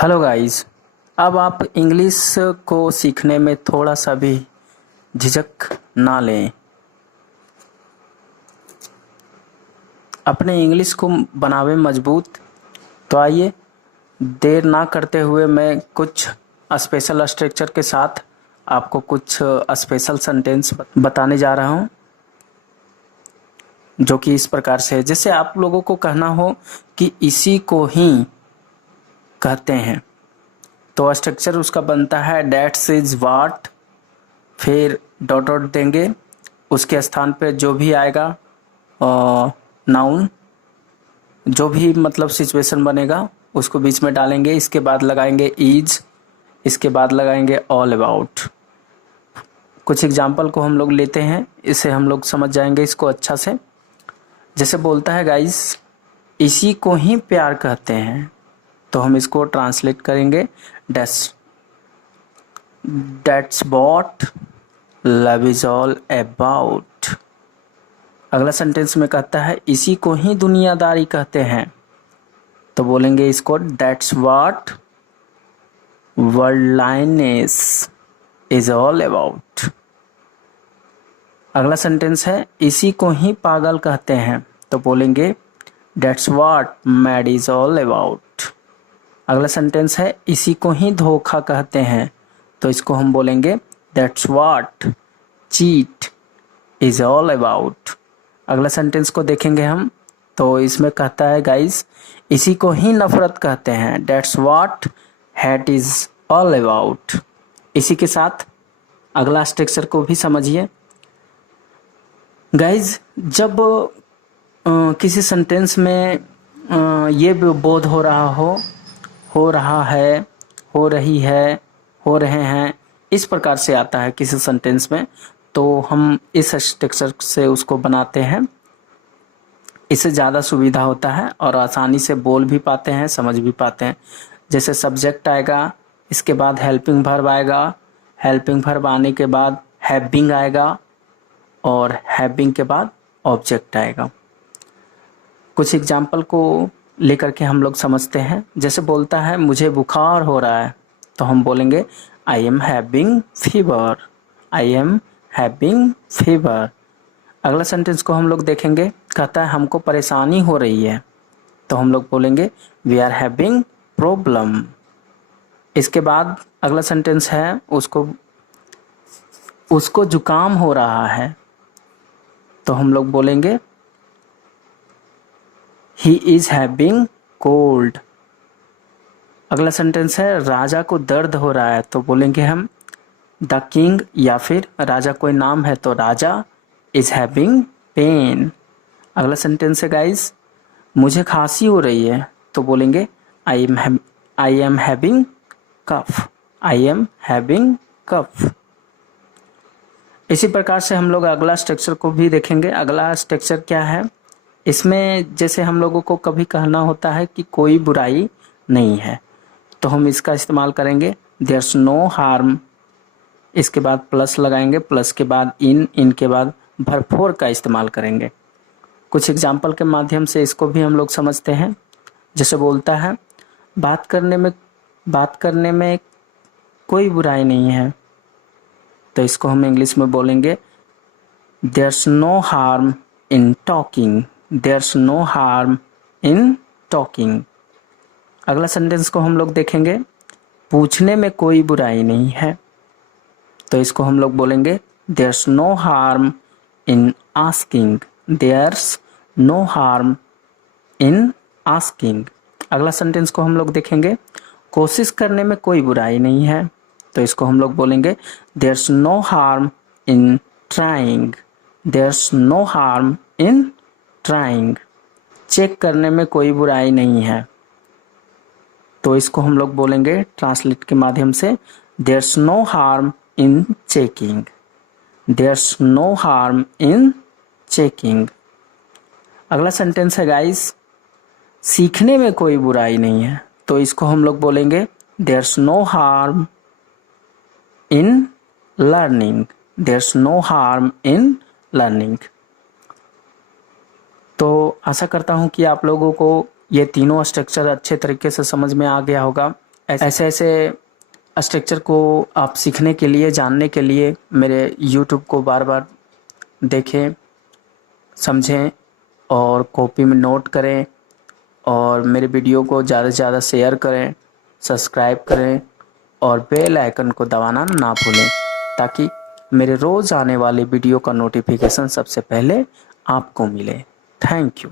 Hello guys. अब आप English को सीखने में थोड़ा सा भी झिझक ना लें। अपने इंग्लिश को बनावे मजबूत। तो आइए देर ना करते हुए मैं कुछ स्पेशल स्ट्रक्चर के साथ आपको कुछ स्पेशल सेंटेंस बताने जा रहा हूँ, जो कि इस प्रकार से है। जैसे आप लोगों को कहना हो कि इसी को ही कहते हैं, तो स्ट्रक्चर उसका बनता है दैट्स इज वाट, फिर डॉट डॉट देंगे, उसके स्थान पे जो भी आएगा नाउन, जो भी मतलब सिचुएशन बनेगा उसको बीच में डालेंगे। इसके बाद लगाएंगे इज, इसके बाद लगाएंगे ऑल अबाउट। कुछ एग्जाम्पल को हम लोग लेते हैं, इसे हम लोग समझ जाएंगे इसको अच्छा से। जैसे बोलता है गाइस, इसी को ही प्यार कहते हैं, तो हम इसको ट्रांसलेट करेंगे that's what love is all about. अगला सेंटेंस में कहता है इसी को ही दुनियादारी कहते हैं, तो बोलेंगे इसको that's what worldliness is all about. अगला सेंटेंस है इसी को ही पागल कहते हैं, तो बोलेंगे that's what mad is all about. अगला सेंटेंस है इसी को ही धोखा कहते हैं, तो इसको हम बोलेंगे that's what cheat is all about. अगला सेंटेंस को देखेंगे हम, तो इसमें कहता है गाइस इसी को ही नफरत कहते हैं, that's what hate is all about. इसी के साथ अगला स्ट्रक्चर को भी समझिए गाइस। जब किसी सेंटेंस में ये बोध हो रहा हो रहा है, हो रही है, हो रहे हैं, इस प्रकार से आता है किसी सेंटेंस में, तो हम इस स्ट्रक्चर से उसको बनाते हैं। इससे ज़्यादा सुविधा होता है और आसानी से बोल भी पाते हैं, समझ भी पाते हैं। जैसे सब्जेक्ट आएगा, इसके बाद हेल्पिंग वर्ब आएगा, हेल्पिंग वर्ब आने के बाद हैविंग आएगा, और हैविंग के बाद ऑब्जेक्ट आएगा। कुछ एग्जाम्पल को लेकर के हम लोग समझते हैं। जैसे बोलता है मुझे बुखार हो रहा है, तो हम बोलेंगे I am having fever, I am having fever. अगला सेंटेंस को हम लोग देखेंगे, कहता है हमको परेशानी हो रही है, तो हम लोग बोलेंगे वी आर हैविंग प्रॉब्लम। इसके बाद अगला सेंटेंस है उसको जुकाम हो रहा है, तो हम लोग बोलेंगे ही इज हैविंग कोल्ड। अगला सेंटेंस है राजा को दर्द हो रहा है, तो बोलेंगे हम द किंग, या फिर राजा कोई नाम है तो राजा इज हैविंग पेन। अगला सेंटेंस है गाइस मुझे खांसी हो रही है, तो बोलेंगे I am having cough, I am having cough. इसी प्रकार से हम लोग अगला स्ट्रक्चर को भी देखेंगे। अगला स्ट्रक्चर क्या है, इसमें जैसे हम लोगों को कभी कहना होता है कि कोई बुराई नहीं है, तो हम इसका इस्तेमाल करेंगे देयर्स नो हार्म। इसके बाद प्लस लगाएंगे, प्लस के बाद इन के बाद वर्ब फोर का इस्तेमाल करेंगे। कुछ एग्जाम्पल के माध्यम से इसको भी हम लोग समझते हैं। जैसे बोलता है बात करने में कोई बुराई नहीं है, तो इसको हम इंग्लिश में बोलेंगे there's no harm in talking, there's no harm in talking. अगला सेंटेंस को हम लोग देखेंगे, पूछने में कोई बुराई नहीं है, तो इसको हम लोग बोलेंगे there's no harm in asking, there's no harm in asking. अगला सेंटेंस को हम लोग देखेंगे, कोशिश करने में कोई बुराई नहीं है, तो इसको हम लोग बोलेंगे there's no harm in trying, there's no harm in trying. Check करने में कोई बुराई नहीं है, तो इसको हम लोग बोलेंगे ट्रांसलेट के माध्यम से there's no harm in checking, there's no harm in checking. अगला सेंटेंस है गाइस सीखने में कोई बुराई नहीं है, तो इसको हम लोग बोलेंगे there's no harm in learning, there's no harm in learning. तो आशा करता हूँ कि आप लोगों को ये तीनों स्ट्रक्चर अच्छे तरीके से समझ में आ गया होगा। ऐसे ऐसे स्ट्रक्चर को आप सीखने के लिए, जानने के लिए मेरे यूट्यूब को बार बार देखें, समझें और कॉपी में नोट करें और मेरे वीडियो को ज़्यादा से ज़्यादा शेयर करें, सब्सक्राइब करें और बेल आइकन को दबाना ना भूलें, ताकि मेरे रोज़ आने वाले वीडियो का नोटिफिकेशन सबसे पहले आपको मिले। Thank you.